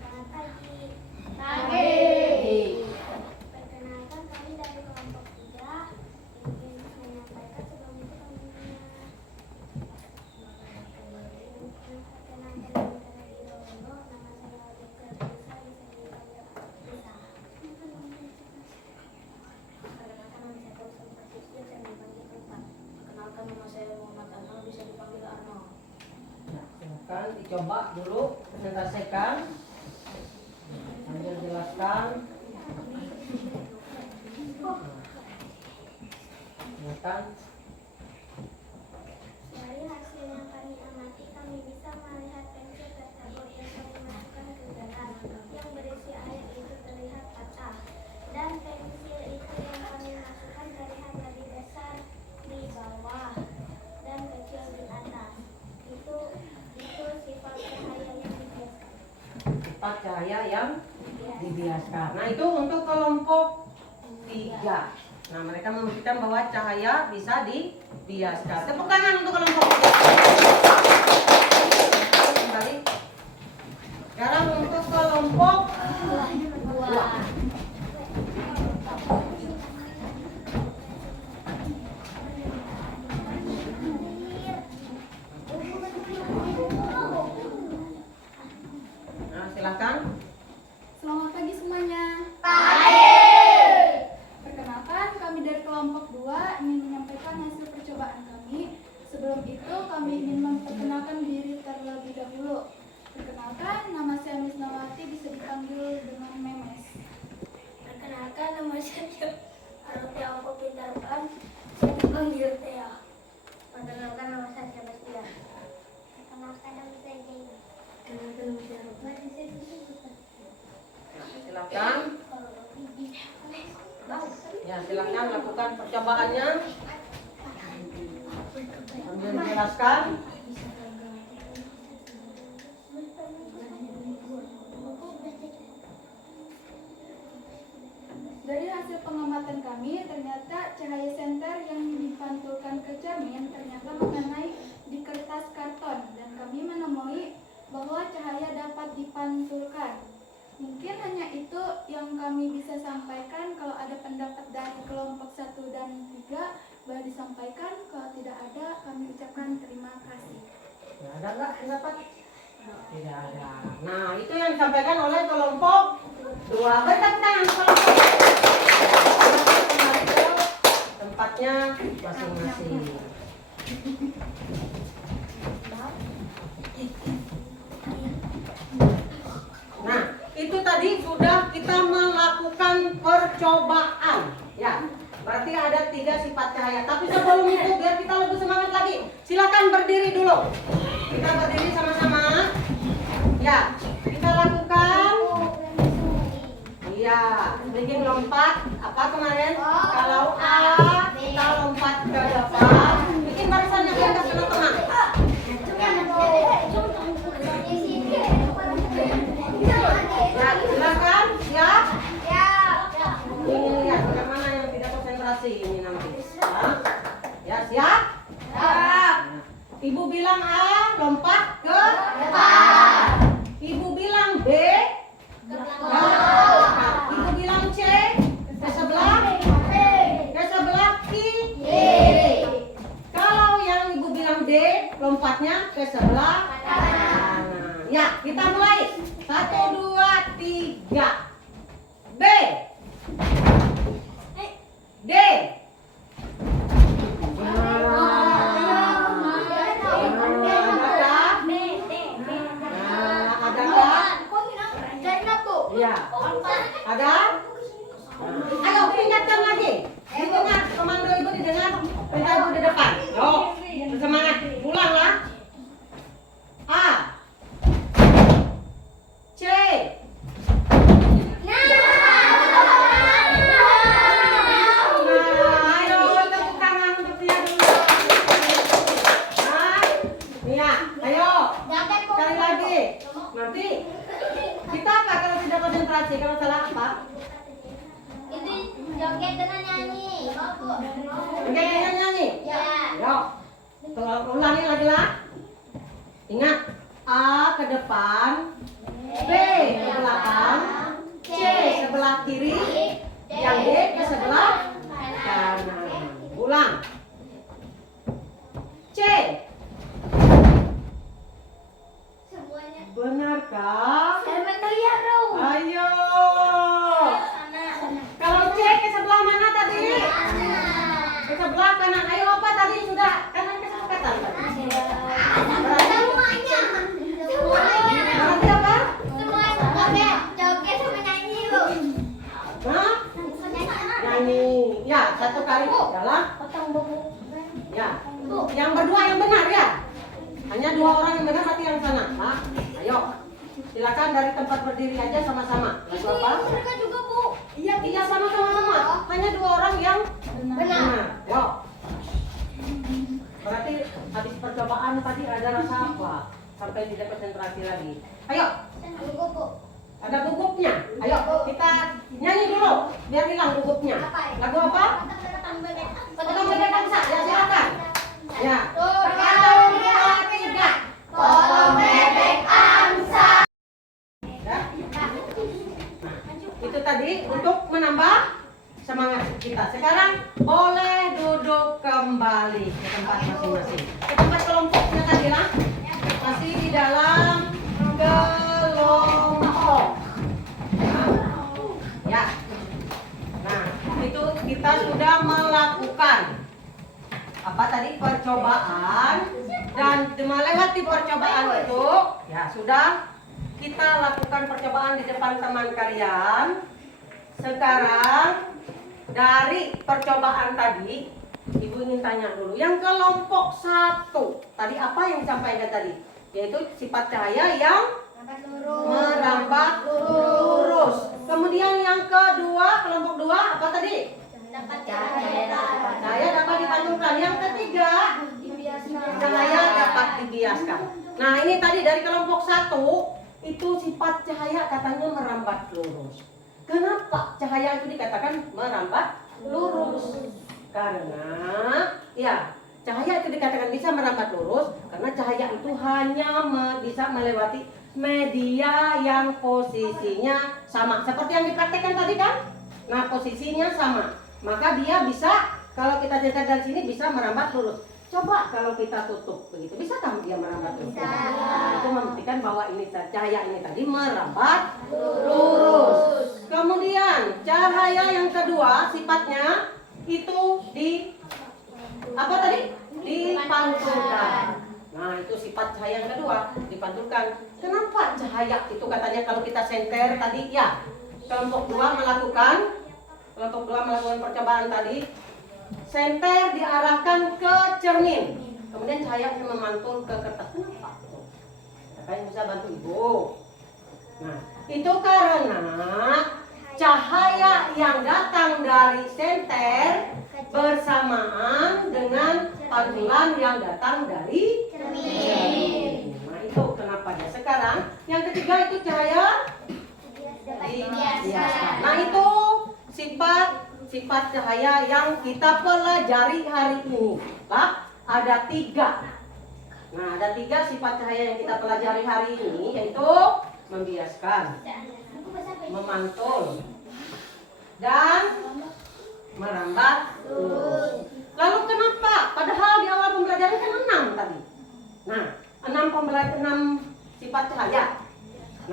Selamat pagi. Perkenalkan, kami dari kelompok 3 ingin menyampaikan sebelum itu kami Perkenalkan, nama saya Muhammad Anwar, bisa dipanggil Arno. Ya, silakan dicoba dulu presentasikan. Sambil jelaskan. Silakan. Dari hasil yang kami amati, kami bisa melihat pensil tersebut yang kami masukkan ke dalam yang berisi air itu terlihat patah, dan pensil itu yang kami masukkan terlihat lebih besar di bawah dan kecil di atas. Itu sifat cahaya yang dibiaskan. Sifat cahaya yang dibiaskan. Nah, itu untuk kelompok 3. Nah, mereka membuktikan bahwa cahaya bisa dibiaskan. Tepuk tangan untuk kelompok 3. Kembali. Sekarang untuk kelompok 2. Nah, silakan. Selamat pagi semuanya. Pagi. kami ingin memperkenalkan diri terlebih dahulu. Perkenalkan, nama saya Misnawati, bisa dipanggil dengan Memes. Perkenalkan, nama saya Arofia Ongko Pintarpan, saya dipanggil Tea. Perkenalkan, nama saya Sebastian. Perkenalkan nama saya Jaina. Perkenalkan, nama saya Rob. Silakan. Ya, silakan lakukan percobaannya. Sambil menjelaskan. Dari hasil pengamatan kami, ternyata cahaya senter yang dipantulkan ke cermin ternyata mengenai di kertas karton, dan kami menemui bahwa cahaya dapat dipantulkan. Mungkin hanya itu yang kami bisa sampaikan. Kalau ada pendapat dari kelompok 1 dan 3, boleh disampaikan. Kalau tidak ada, kami ucapkan terima kasih. Ya, ada nggak pendapat? Tidak ada. Nah, itu yang disampaikan oleh kelompok 2. Bertepuk tangan kelompok. Kembali ke tempatnya masing-masing. Nah, itu tadi sudah kita melakukan percobaan, ya. Berarti ada 3 sifat cahaya. Tapi sebelum itu, biar kita lebih semangat lagi, silakan berdiri dulu. Kita berdiri sama-sama. Ya, kita lakukan. Iya, bikin lompat. Apa kemarin? Kalau A, kita lompat ke depan. Bikin barisan yang di atas teman-teman. Ya, silakan. Siap? Ingin lihat bagaimana yang tidak konsentrasi ini nanti. Ya, siap? Siap. Ibu bilang A, lompat ke depan. Ibu bilang B, ke belakang. Ibu bilang C, ke sebelah kiri. Kalau yang ibu bilang D, lompatnya ke sebelah kanan. Ya, kita mulai. 1, 2, 3. B. D. Iya. Ada? Ayo ingatkan lagi. Didengar komando ibu, didengar perintah ibu di depan. Yo, bersemangat. Ulanglah. A. C. Nah, ayo tepuk tangan untuk dia dulu. Nah, Nia, ayo. Sekali lagi. Nanti kita apa kalau tidak konsentrasi? Kalau salah apa? Joget dengan nyanyi. Kayaknya nyanyi. Ya. Yo, ulangi lagi lah. Ingat, A ke depan, B ke belakang, C sebelah kiri, yang D ke sebelah kanan. Ulang. C. Semuanya. Benarkah? Elemental row. Ayo. Kalau C ke sebelah mana tadi? Ke sebelah kanan. Ayo apa tadi sudah? Kanan kesepakatan. Semuanya. Berarti apa? Semuanya. Joget sama nyanyi, Bu. Hah? Nyanyi. Ya, 1 kali dalam. Ya. Yang berdua yang benar ya. Hanya 2 orang yang benar, mati yang sana. Nah, ayo. Silakan dari tempat berdiri aja sama-sama. Lagu apa? Mereka juga, Bu. Iya sama-sama semua. Hanya 2 orang yang benar. Yo. Berarti habis percobaan tadi ada rasa apa? Sampai tidak konsentrasi lagi. Ayo. Gugup, Bu. Ada gugupnya. Ayo kita nyanyi dulu biar hilang gugupnya. Lagu apa? Potong bebek angsa. Ya silakan. Ya. 1, 2, 3. Potong bebek angsa. Ya. Nah, itu tadi untuk menambah semangat kita. Sekarang boleh duduk kembali ke tempat masing-masing. Ke tempat kelompoknya tadi lah. Masih di dalam kelompok. Ya. Nah, itu kita sudah melakukan apa tadi percobaan Dan melewati percobaan itu, ya sudah kita lakukan percobaan di depan teman kalian. Sekarang dari percobaan tadi, Ibu ingin tanya dulu, yang kelompok 1 tadi apa yang disampaikan tadi? Yaitu sifat cahaya yang merambat lurus. Kemudian yang kedua, kelompok 2 apa tadi? Cahaya dapat dipantulkan. Yang ketiga, cahaya dapat dibiaskan. Nah, ini tadi dari kelompok 1 itu sifat cahaya katanya merambat lurus. Kenapa cahaya itu dikatakan merambat lurus? Karena ya, cahaya itu dikatakan bisa merambat lurus karena cahaya itu hanya bisa melewati media yang posisinya sama. Seperti yang dipraktekkan tadi kan? Nah, posisinya sama. Maka dia bisa, kalau kita lihat dari sini bisa merambat lurus. Coba kalau kita tutup begitu, bisakah dia merambat lurus? Nah, itu membuktikan bahwa ini cahaya ini tadi merambat lurus. Kemudian cahaya yang kedua sifatnya itu dipantulkan. Nah, itu sifat cahaya yang kedua, dipantulkan. Kenapa cahaya itu katanya kalau kita senter tadi ya, kelompok 2 melakukan percobaan tadi. Senter diarahkan ke cermin, kemudian cahaya memantul ke kertas. Kenapa? Kakak bisa bantu Ibu. Nah, itu karena cahaya yang datang dari senter bersamaan dengan pantulan yang datang dari cermin. Nah, itu kenapa ya. Sekarang yang ketiga itu cahaya dibiaskan. Nah, itu sifat cahaya yang kita pelajari hari ini. Pak, ada 3. Nah, ada 3 sifat cahaya yang kita pelajari hari ini, yaitu membiaskan, memantul, dan merambat lurus. Lalu kenapa? Padahal di awal pembelajaran kan 6 tadi. Nah, 6 sifat cahaya.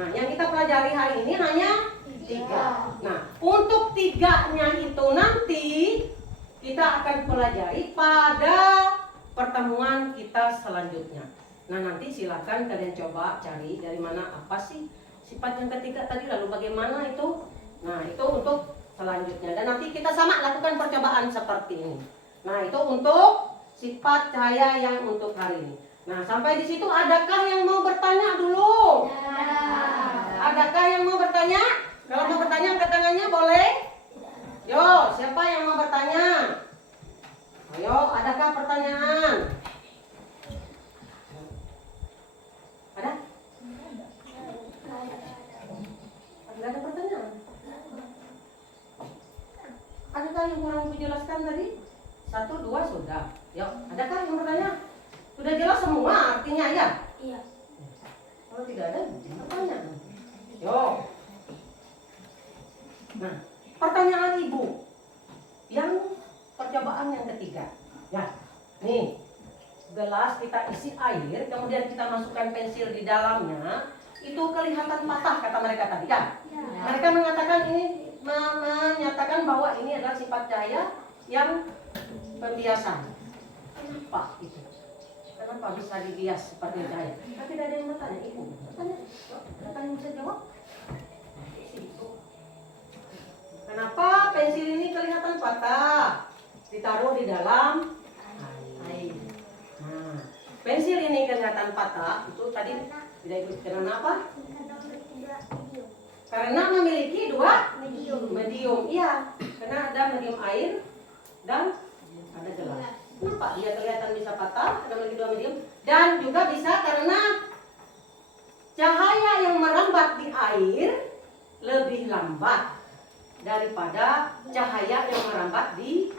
Nah, yang kita pelajari hari ini hanya 3. Nah, untuk 3-nya itu nanti kita akan pelajari pada pertemuan kita selanjutnya. Nah, nanti silakan kalian coba cari dari mana apa sih sifat yang ketiga tadi, lalu bagaimana itu. Nah, itu untuk selanjutnya. Dan nanti kita sama lakukan percobaan seperti ini. Nah, itu untuk sifat cahaya yang untuk hari ini. Nah, sampai di situ adakah yang mau bertanya dulu? Adakah yang mau bertanya? Kalau mau bertanya angkat tangannya boleh? Yo, siapa yang mau bertanya? Ayo, adakah pertanyaan? Ada? Tidak ada pertanyaan? Adakah yang kurang dijelaskan tadi? 1, 2 sudah. Yo, adakah yang bertanya? Sudah jelas semua artinya ya? Iya. Kalau tidak ada, pertanyaan. Yo. Nah, pertanyaan Ibu yang percobaan yang ketiga. Ya, nih gelas kita isi air, kemudian kita masukkan pensil di dalamnya, itu kelihatan patah kata mereka tadi kan? Ya. Mereka mengatakan ini menyatakan bahwa ini adalah sifat cahaya yang pembiasan. Kenapa itu? Kenapa bisa dibias seperti cahaya? Tapi tidak ada yang bertanya, Ibu. Bertanya, ada yang bisa jawab? Kenapa pensil ini kelihatan patah? Ditaruh di dalam air. Nah, pensil ini kelihatan patah, itu tadi tidak ikut karena apa? Karena memiliki 2 medium. Iya, karena ada medium air dan ada gelas. Kenapa dia kelihatan bisa patah? Ada memiliki 2 medium dan juga bisa karena cahaya yang merambat di air lebih lambat daripada cahaya yang merambat di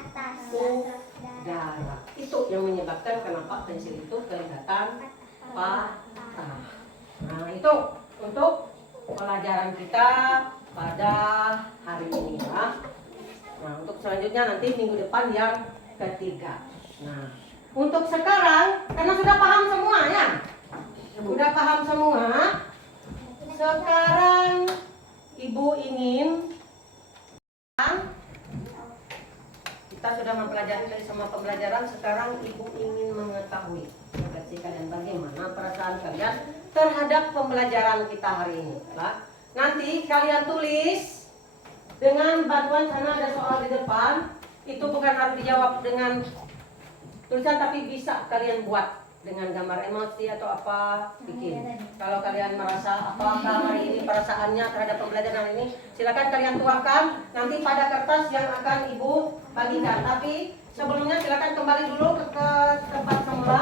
udara. Itu yang menyebabkan kenapa pensil itu kelihatan patah. Nah, itu untuk pelajaran kita pada hari ini ya. Nah, untuk selanjutnya nanti minggu depan yang ketiga. Nah, untuk sekarang karena sudah paham semua ya. Sudah paham semua. Sekarang Ibu ingin kita sudah mempelajari dari semua pembelajaran, sekarang Ibu ingin mengetahui ekspresi kalian, bagaimana perasaan kalian terhadap pembelajaran kita hari ini lah. Nanti kalian tulis dengan bantuan sana ada soal di depan. Itu bukan harus dijawab dengan tulisan, tapi bisa kalian buat dengan gambar emosi atau apa, bikin. Kalau kalian merasa apakah hari ini perasaannya terhadap pembelajaran ini, silakan kalian tuangkan nanti pada kertas yang akan ibu bagikan. Tapi sebelumnya silakan kembali dulu ke tempat semula.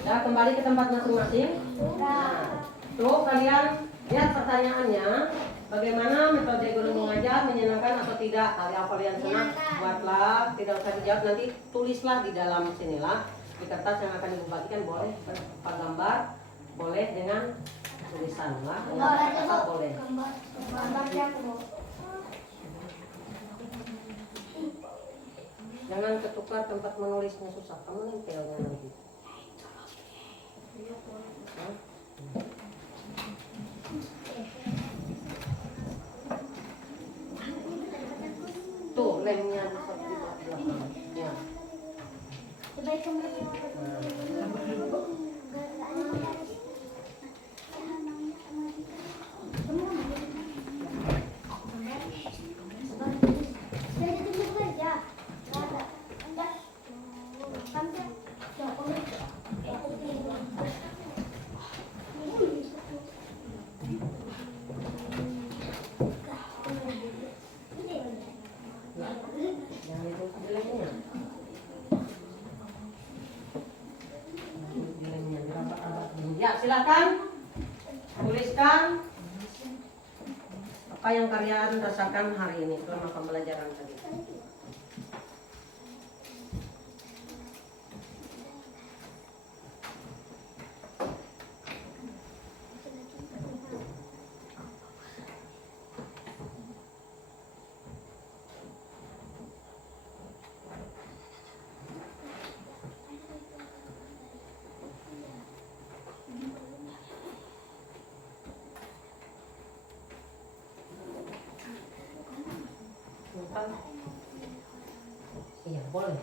Sudah kembali ke tempat masing-masing. Nah, tuh kalian lihat pertanyaannya. Bagaimana metode guru mengajar, menyenangkan atau tidak? Kalian senang, buatlah, tidak usah dijawab, nanti tulislah di dalam sinilah. Di kertas yang akan ibu bagikan boleh berupa gambar, boleh dengan tulisan lah, dengan kata boleh. Jangan ketukar tempat menulisnya, susah, kamu nempelnya nanti. Hah? Tuh lemnya bisa di belakang. Ya. Yang itu lemnya. Lemnya dirapat-rapat dulu. Ya, silakan tuliskan apa yang kalian rasakan hari ini selama pembelajaran tadi. Iya, boleh.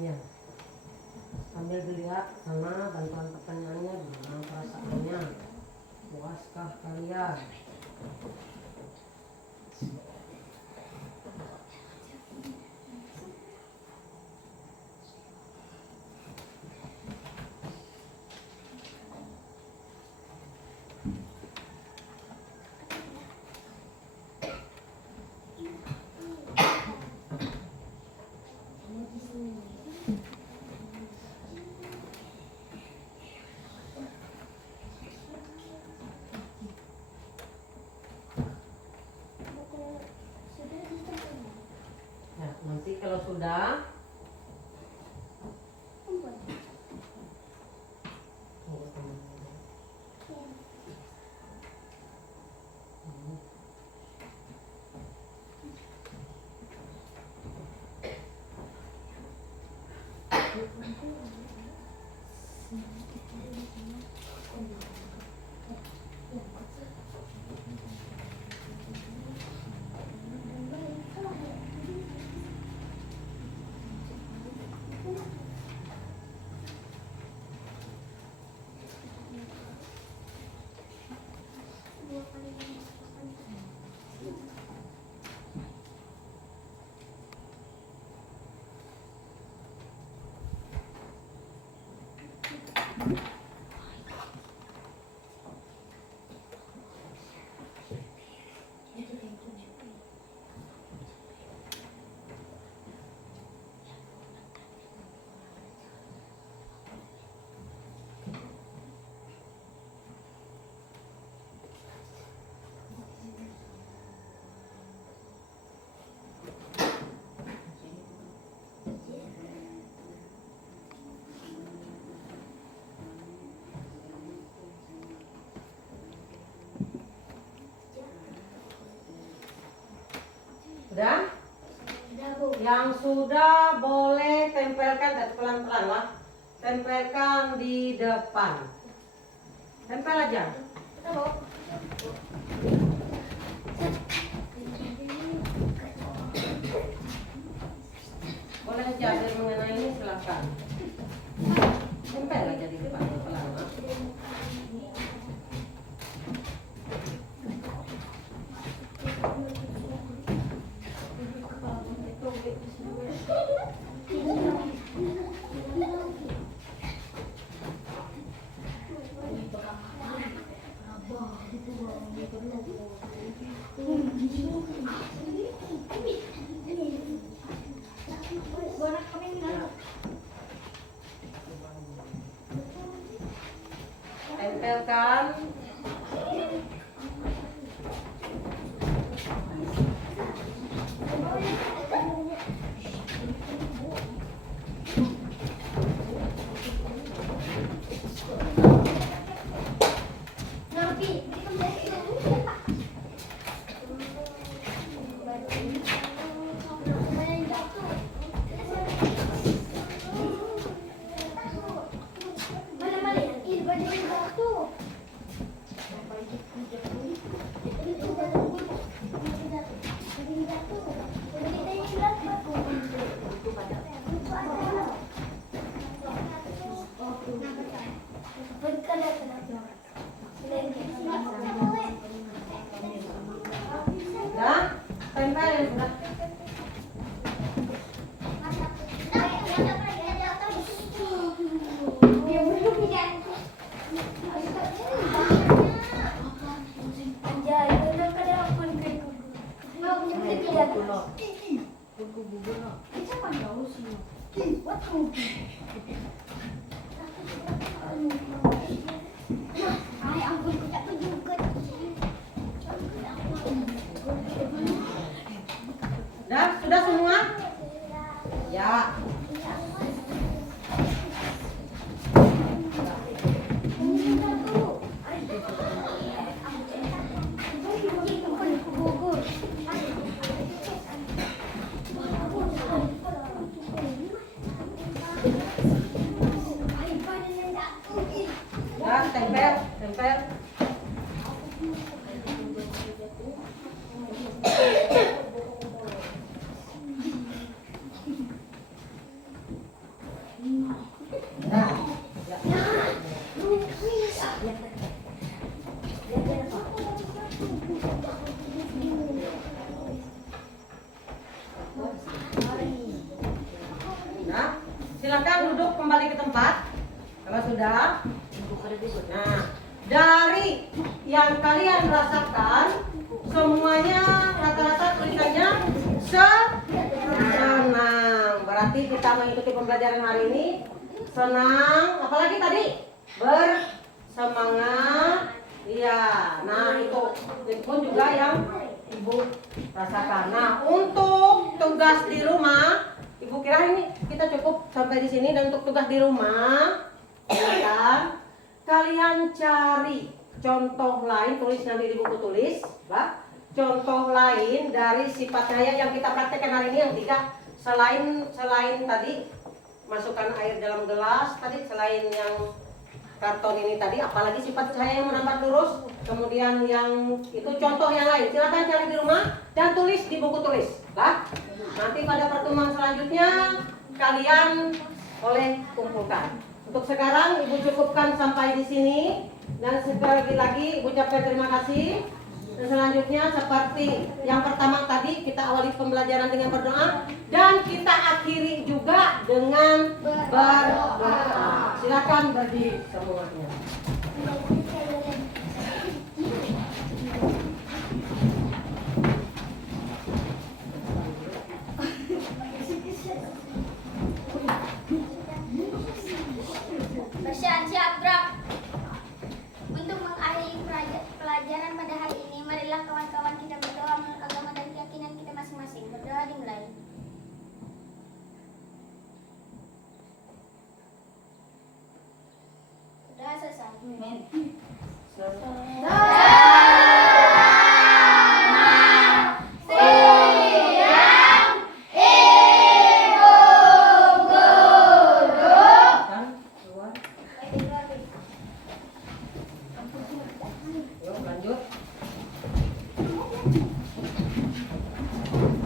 Ya. Sambil dilihat sana bantuan pertanyaannya, gimana perasaannya, puaskah kalian? Ya, nanti kalau sudah Sudah? Yang sudah boleh tempelkan dan pelan-pelan lah. Tempelkan di depan. Tempel aja. Boleh jadi mengenai ini silakan. Tempel aja di depan pelan. Tempelkan. Dah, tempelin sudah. Dah, sudah semua? Ya. Dah, tempel, tempel. Dah. Nah, silakan duduk kembali ke tempat. Kalau sudah, nah, dari yang kalian rasakan, semuanya rata-rata tulisannya senang. Berarti kita mengikuti pembelajaran hari ini senang. Apalagi tadi bersemangat. Iya. Nah itu pun juga yang ibu rasakan. Nah untuk tugas di rumah, ibu kira ini kita cukup sampai di sini. Dan untuk tugas di rumah, silakan kalian cari contoh lain, tulis nanti di buku tulis, bah. Contoh lain dari sifat cahaya yang kita praktekkan hari ini yang tiga, selain tadi masukkan air dalam gelas tadi, selain yang karton ini tadi, apalagi sifat cahaya yang menambah lurus, kemudian yang itu contoh yang lain, silakan cari di rumah dan tulis di buku tulis, bah. Nanti pada pertemuan selanjutnya kalian boleh kumpulkan. Untuk sekarang ibu cukupkan sampai di sini, dan sekali lagi ibu ucapkan terima kasih. Dan selanjutnya seperti yang pertama tadi, kita awali pembelajaran dengan berdoa dan kita akhiri juga dengan berdoa. Silakan berdiri semuanya. Siap, gerak. Untuk mengakhiri pelajaran pada hari ini, marilah kawan-kawan kita berdoa menurut agama dan keyakinan kita masing-masing. Berdoa dimulai. Sudah selesai. Siap. Oke.